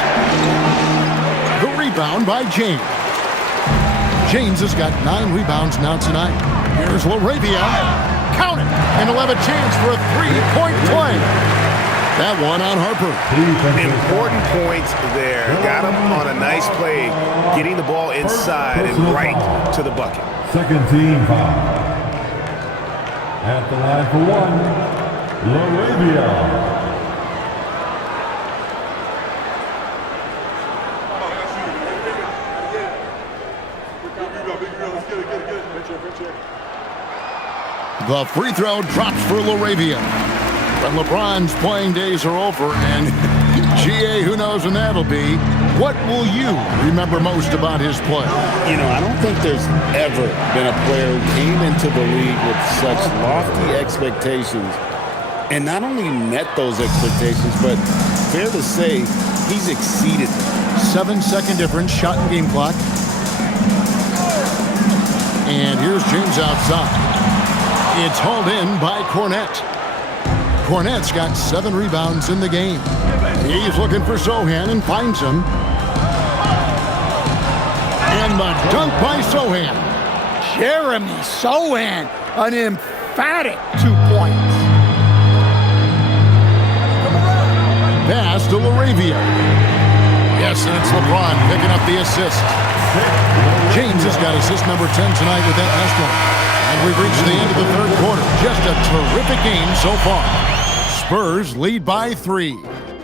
The rebound by James. James has got 9 rebounds now tonight. Here's LaRavia. Count it. And he'll have a chance for a 3-point play. That one on Harper. Important points there. Got him on a nice play, getting the ball inside and right to the bucket. Second team foul. At the line for 1, LaRavia. The free throw drops for LaRavia. But LeBron's playing days are over, and GA, who knows when that'll be. What will you remember most about his play? You know, I don't think there's ever been a player who came into the league with such lofty expectations and not only met those expectations, but fair to say, he's exceeded them. 7-second difference, shot and game clock. And here's James outside. It's hauled in by Cornett. Cornett's got 7 rebounds in the game. He's looking for Sohan and finds him. And the dunk by Sohan. Jeremy Sohan, an emphatic 2 points. Pass to LaRavia. Yes, and it's LeBron picking up the assist. James has got assist number 10 tonight with that last one. And we've reached the end of the third quarter. Just a terrific game so far. Spurs lead by 3.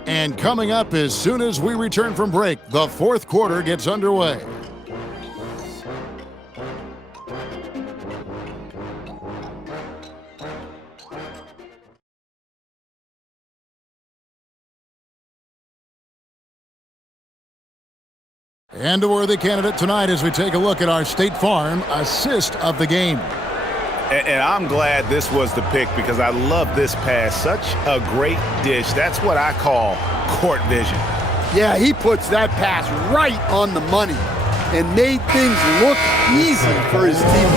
And coming up as soon as we return from break, the fourth quarter gets underway. And a worthy candidate tonight as we take a look at our State Farm assist of the game. And I'm glad this was the pick because I love this pass. Such a great dish. That's what I call court vision. Yeah, he puts that pass right on the money and made things look easy for his team.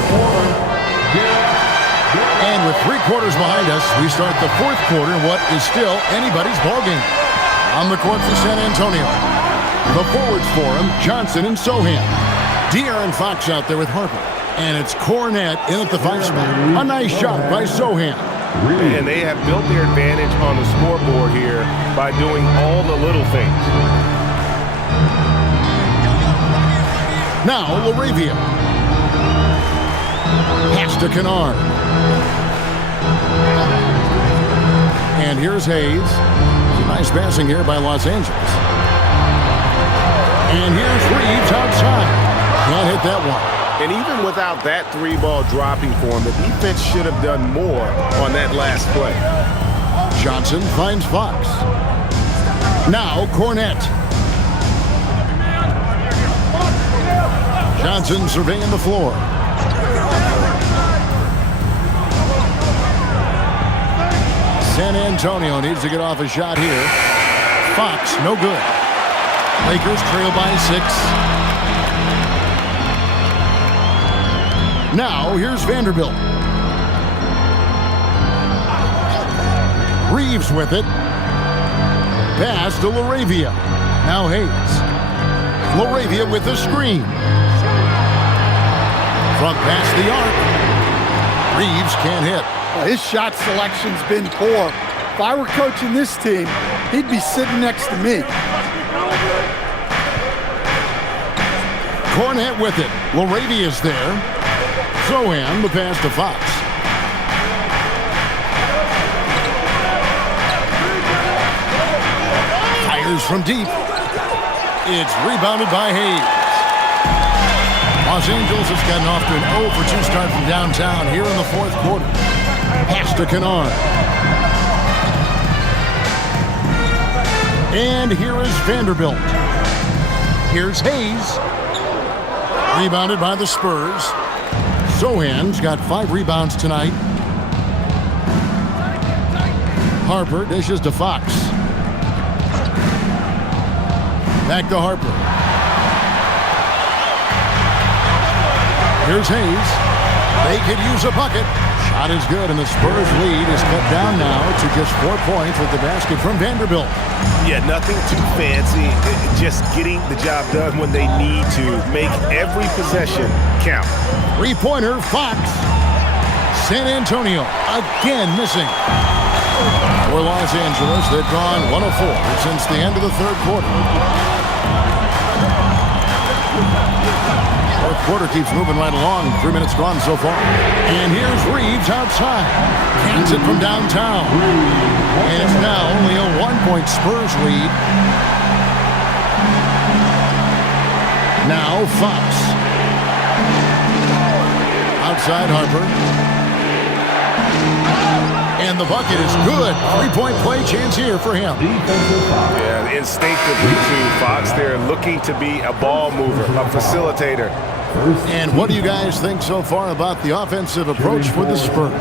And with 3 quarters behind us, we start the fourth quarter in what is still anybody's ballgame. On the court for San Antonio, the forwards for him, Johnson and Sohan. De'Aaron Fox out there with Harper. And it's Cornett in at the 5 spot. A nice shot by Sohan. And they have built their advantage on the scoreboard here by doing all the little things. Now LaRavia. Pass to Kennard. And here's Hayes. Nice passing here by Los Angeles. And here's Reeves outside. Can't hit that one. And even without that 3-ball dropping for him, the defense should have done more on that last play. Johnson finds Fox. Now Cornette. Johnson surveying the floor. San Antonio needs to get off a shot here. Fox, no good. Lakers trail by 6. Now here's Vanderbilt. Reeves with it. Pass to LaRavia. Now Hayes. LaRavia with the screen. Front past the arc. Reeves can't hit. Well, his shot selection's been poor. If I were coaching this team, he'd be sitting next to me. Cornette with it. LaRavia's there. Zohan, the pass to Fox. Fires from deep. It's rebounded by Hayes. Los Angeles has gotten off to an 0-for-2 start from downtown here in the fourth quarter. Pass to Kennard. And here is Vanderbilt. Here's Hayes. Rebounded by the Spurs. Zohan's got 5 rebounds tonight. Harper dishes to Fox. Back to Harper. Here's Hayes. They could use a bucket. Shot is good, and the Spurs lead is cut down now to just 4 points with the basket from Vanderbilt. Yeah, nothing too fancy. Just getting the job done when they need to. Make every possession count. 3-pointer, Fox. San Antonio again missing. For Los Angeles, they've gone 1 of 4 since the end of the third quarter. Fourth quarter keeps moving right along. 3 minutes gone so far. And here's Reeves outside. Cans it from downtown. And it's now only a 1-point Spurs lead. Now Fox. Outside Harper. And the bucket is good. 3-point play chance here for him. Yeah, instinctively too. Fox there looking to be a ball mover, a facilitator. And what do you guys think so far about the offensive approach for the Spurs?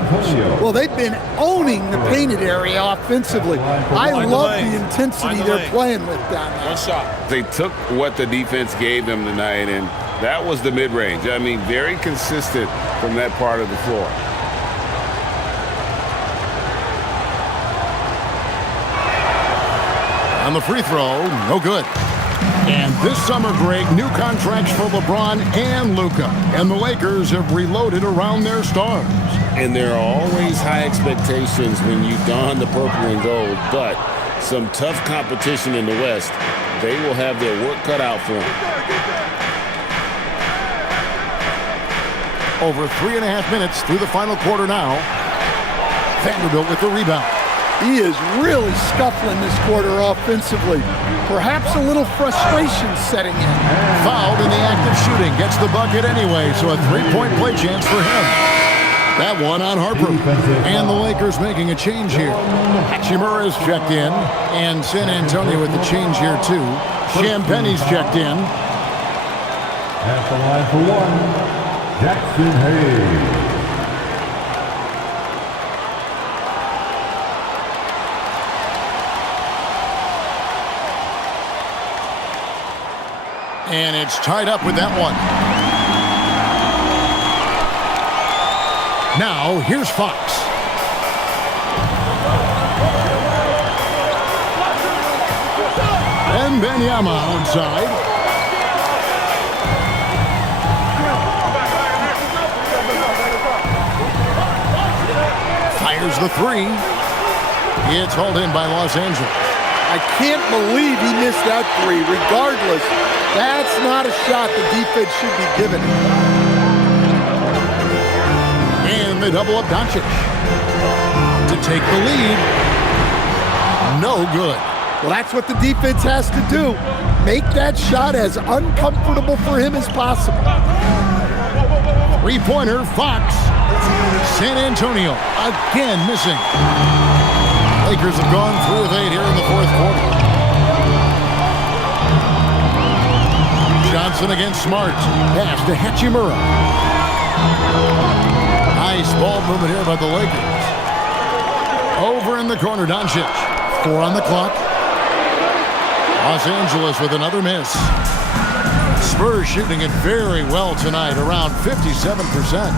Well, they've been owning the painted area offensively. I love the intensity they're playing with down there. One shot. They took what the defense gave them tonight, and that was the mid-range. I mean, very consistent from that part of the floor. On the free throw, no good. And this summer, Greg, new contracts for LeBron and Luka. And the Lakers have reloaded around their stars. And there are always high expectations when you don the purple and gold, but some tough competition in the West. They will have their work cut out for them. Over 3.5 minutes through the final quarter now. Vanderbilt with the rebound. He is really scuffling this quarter offensively. Perhaps a little frustration setting in. Fouled in the act of shooting. Gets the bucket anyway, so a 3-point play chance for him. That one on Harper. And the Lakers making a change here. Hachimura's checked in. And San Antonio with the change here, too. Champagne's checked in. At the line for one, Jackson Hayes. And it's tied up with that one. Now, here's Fox. And Benyama outside. Fires the 3. It's hauled in by Los Angeles. I can't believe he missed that 3. Regardless, that's not a shot the defense should be giving him. And they double up Doncic to take the lead. no good. Well, that's what the defense has to do. Make that shot as uncomfortable for him as possible. Three-pointer, Fox. San Antonio again missing. Lakers have gone 3 of 8 here in the fourth quarter. Johnson against Smart. Pass to Hachimura. Nice ball movement here by the Lakers. Over in the corner, Doncic. 4 on the clock. Los Angeles with another miss. Spurs shooting it very well tonight, around 57%.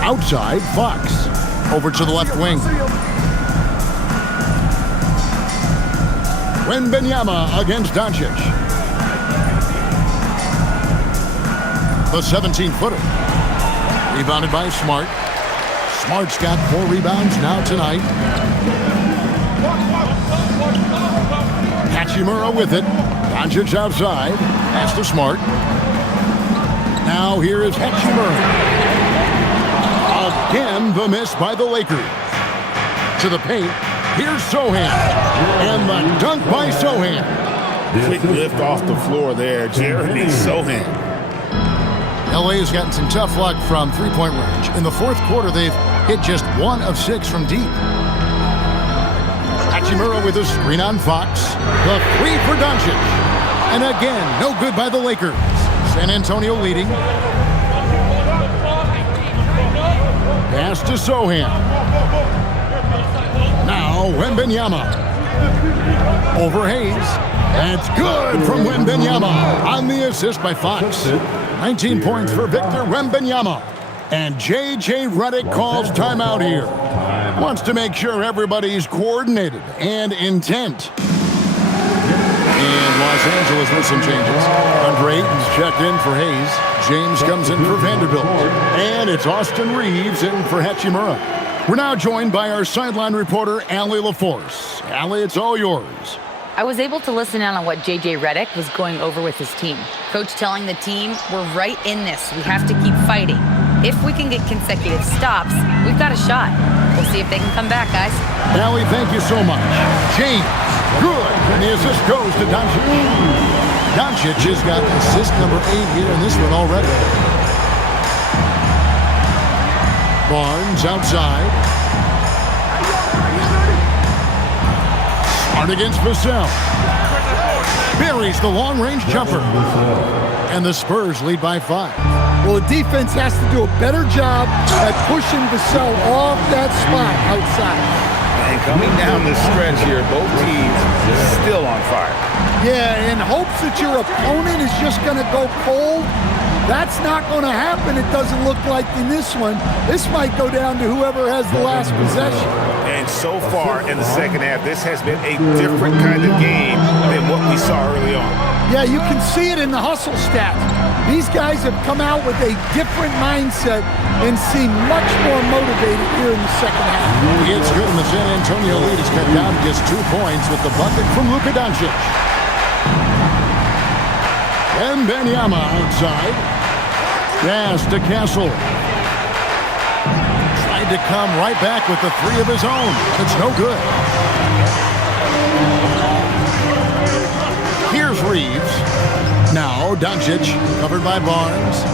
Outside, Fox. Over to the left wing. Wembanyama against Doncic. The 17-footer. Rebounded by Smart. Smart's got 4 rebounds now tonight. Hachimura with it. Doncic outside. Pass to Smart. Now here is Hachimura. Again, the miss by the Lakers. To the paint. Here's Sohan. And the dunk by Sohan. Quick lift off the floor there, Jeremy Sohan. LA has gotten some tough luck from three-point range. In the fourth quarter, they've hit just 1 of 6 from deep. Hachimura with a screen on Fox. The 3 for Doncic. And again, no good by the Lakers. San Antonio leading. Pass to Sohan. Now Wembanyama. Over Hayes. That's good from Wembanyama on the assist by Fox. 19 points for Victor Wembanyama. And J.J. Redick calls timeout here. Wants to make sure everybody's coordinated and intent. And Los Angeles with some changes. Andre Ayton's checked in for Hayes. James comes in for Vanderbilt. And it's Austin Reeves in for Hachimura. We're now joined by our sideline reporter, Allie LaForce. Allie, it's all yours. I was able to listen in on what J.J. Redick was going over with his team. Coach telling the team, we're right in this. We have to keep fighting. If we can get consecutive stops, we've got a shot. We'll see if they can come back, guys. Allie, thank you so much. James, good. And the assist goes to Doncic. Doncic has got assist number 8 here in this one already. Barnes outside. Smart against Vassell. Buries the long-range jumper. And the Spurs lead by 5. Well, the defense has to do a better job at pushing Vassell off that spot outside. And coming down the stretch here, both teams still on fire. Yeah, in hopes that your opponent is just going to go cold. That's not going to happen, it doesn't look like in this one. This might go down to whoever has the last possession. And so far in the second half, this has been a different kind of game than what we saw early on. Yeah, you can see it in the hustle stats. These guys have come out with a different mindset and seem much more motivated here in the second half. It's good, and the San Antonio lead is cut down to just 2 points with the bucket from Luka Doncic. Wembanyama outside. Pass to Castle. Tried to come right back with the 3 of his own. It's no good. Here's Reeves. Now Doncic, covered by Barnes.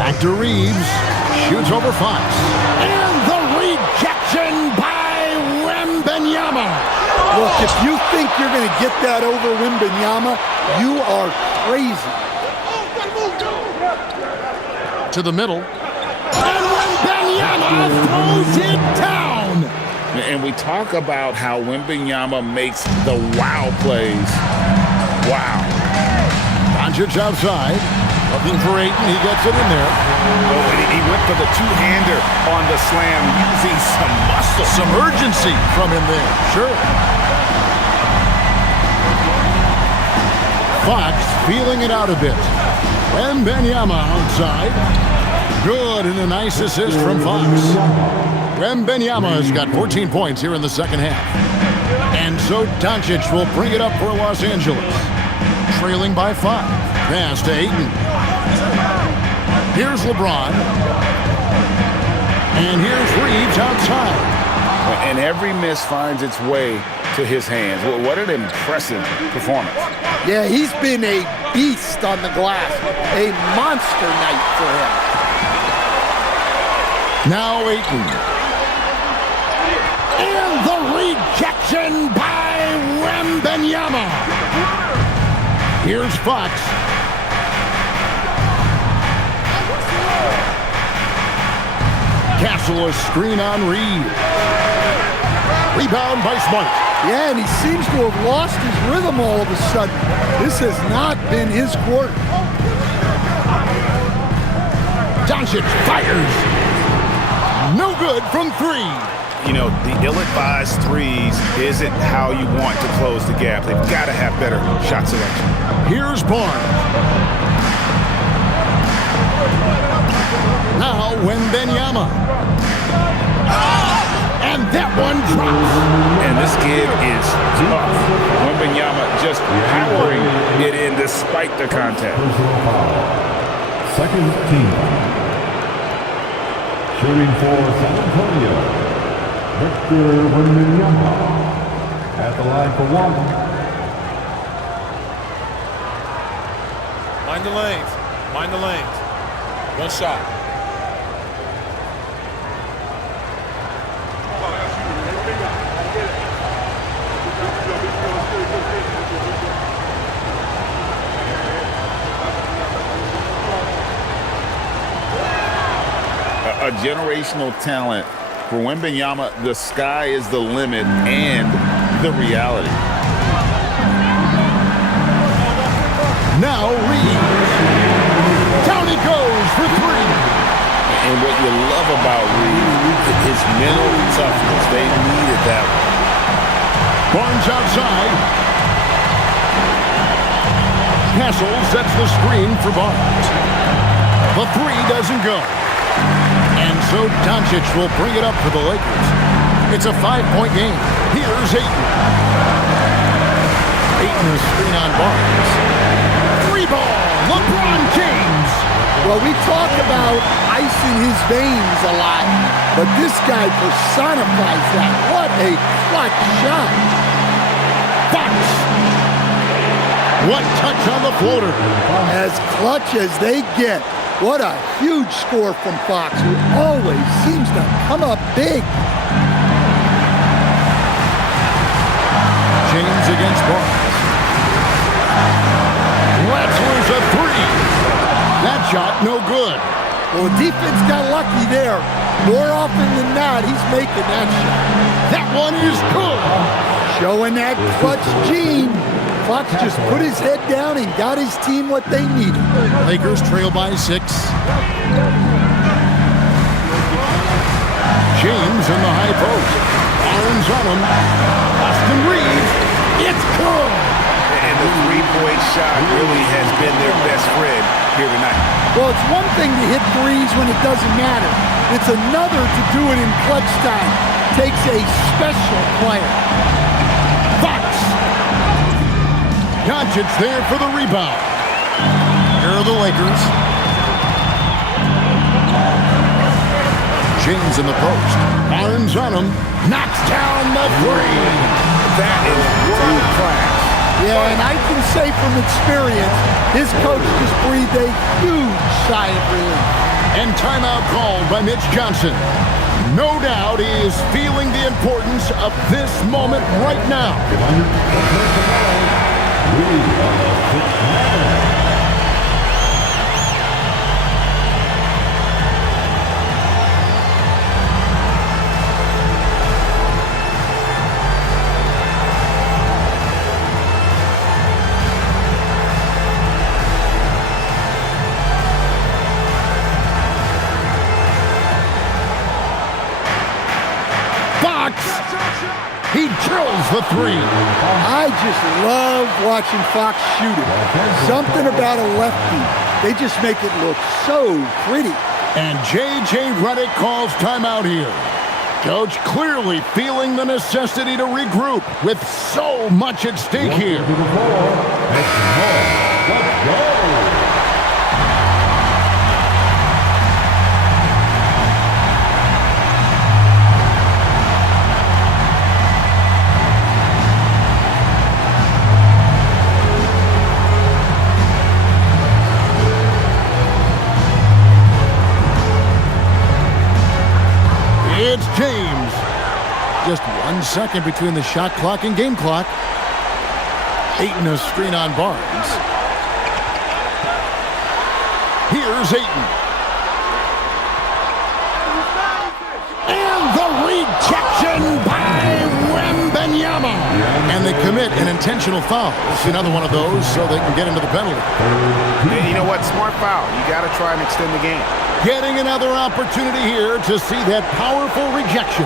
Back to Reeves. Shoots over Fox. And the rejection by Wembanyama. Look, if you think you're going to get that over Wembanyama, you are crazy. To the middle. And Wembanyama throws it down. And we talk about how Wembanyama makes the wow plays. Wow. Doncic outside. Looking for Ayton. He gets it in there. Oh, and he went for the two-hander on the slam, using some muscle. Some urgency from him there. Sure. Fox feeling it out a bit. Wembanyama outside. Good, and a nice assist from Fox. Wembanyama has got 14 points here in the second half. And so Doncic will bring it up for Los Angeles. Trailing by 5. Pass to Ayton. Here's LeBron. And here's Reeves outside. And every miss finds its way to his hands. What an impressive performance. Yeah, he's been a beast on the glass. A monster night for him. Now Ayton. And the rejection by Wembanyama. Here's Fox. Castle a screen on Reed. Rebound by Smart. Yeah, and he seems to have lost his rhythm all of a sudden. This has not been his quarter. Doncic fires. No good from three. You know, the ill-advised threes isn't how you want to close the gap. They've got to have better shot selection. Here's Barnes. Now Wembanyama. And that one drops. And this kid is tough. Wembanyama just powering it in despite the contact. Second team. Shooting for San Antonio, Victor Wembanyama at the line for one. Mind the lanes. Mind the lanes. One shot. A generational talent for Wembanyama. The sky is the limit and the reality. Now Reed. Down he goes for three. And what you love about Reed, his mental toughness. They needed that one. Barnes outside. Castle sets the screen for Barnes. The three doesn't go. And so Doncic will bring it up for the Lakers. It's a 5-point game. Here's Ayton. Ayton is screen on Barnes. Three ball, LeBron James. Well, we talk about ice in his veins a lot, but this guy personifies that. What a clutch shot. Fox. What touch on the floater. As clutch as they get. What a huge score from Fox, who always seems to come up big. James against Barnes. Let's lose a three. That shot no good. Well, the defense got lucky there. More often than not, he's making that shot. That one is good. Showing that clutch gene. Fox just put his head down and got his team what they needed. Lakers trail by 6. James in the high post. Barnes on him. Austin Reeves. It's good. And the three-point shot really has been their best friend here tonight. Well, it's one thing to hit threes when it doesn't matter. It's another to do it in clutch time. Takes a special player. Fox. Doncic there for the rebound. Here are the Lakers. James in the post. Barnes on him. Knocks down the three. That is world class. Yeah, and I can say from experience, his coach just breathed a huge sigh of relief. And timeout called by Mitch Johnson. No doubt he is feeling the importance of this moment right now. Fox! He drills the three. I just love watching Fox shoot it. Something about a lefty. They just make it look so pretty. And J.J. Redick calls timeout here. Coach clearly feeling the necessity to regroup with so much at stake here. Let's go. It's James. Just 1 second between the shot clock and game clock. Ayton a screen on Barnes. Here's Ayton. And the rejection by Wembanyama. And they commit an intentional foul. It's another one of those so they can get into the penalty. Hey, you know what? Smart foul. You got to try and extend the game. Getting another opportunity here to see that powerful rejection.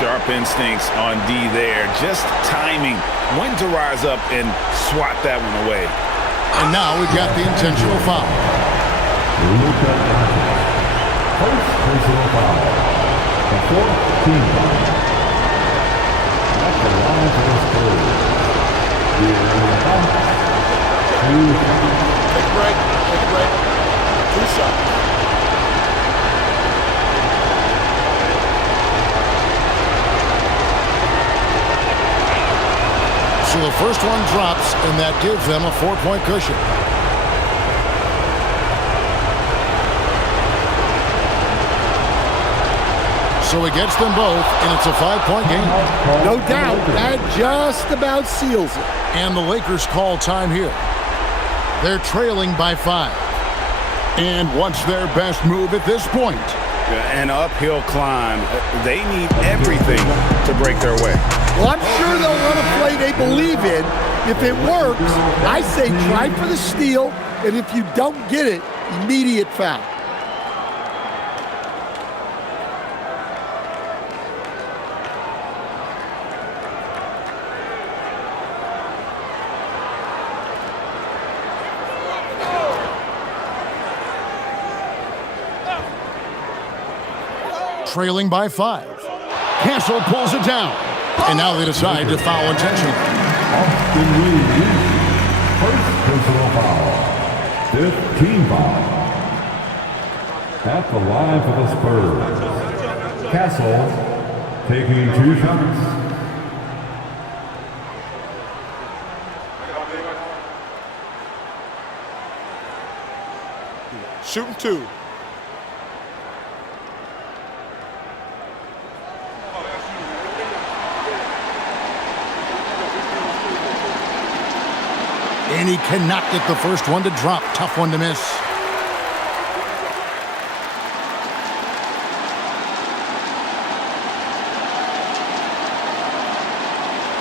Sharp instincts on D there. Just timing when to rise up and swat that one away. And now we've got the intentional foul. First personal foul. The fourth team foul. At the line for the Spurs. Here in the box. Take a break. Take a break. 2 shots. So the first one drops, and that gives them a 4-point cushion. So he gets them both, and it's a 5-point game. No doubt, that just about seals it. And the Lakers call time here. They're trailing by 5. And what's their best move at this point? An uphill climb. They need everything to break their way. Well, I'm sure they'll run a play they believe in. If it works, I say try for the steal, and if you don't get it, immediate foul. Trailing by 5. Castle pulls it down. And now they decide to foul intentionally. Austin Reeves. First personal foul. 5th team foul. At the line for the Spurs. Castle taking 2 shots. Shooting 2. And he cannot get the first one to drop. Tough one to miss.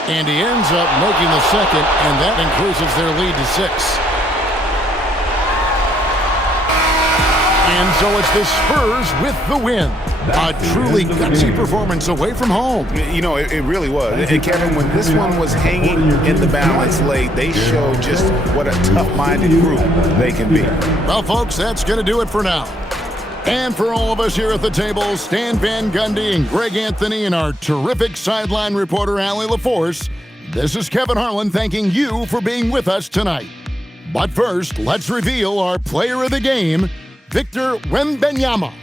And he ends up making the second, and that increases their lead to 6. And so it's the Spurs with the win. A truly gutsy performance away from home. You know, it really was. And Kevin, when this one was hanging in the balance late, they showed just what a tough-minded group they can be. Well, folks, that's going to do it for now. And for all of us here at the table, Stan Van Gundy and Greg Anthony and our terrific sideline reporter, Allie LaForce, this is Kevin Harlan thanking you for being with us tonight. But first, let's reveal our player of the game, Victor Wembanyama.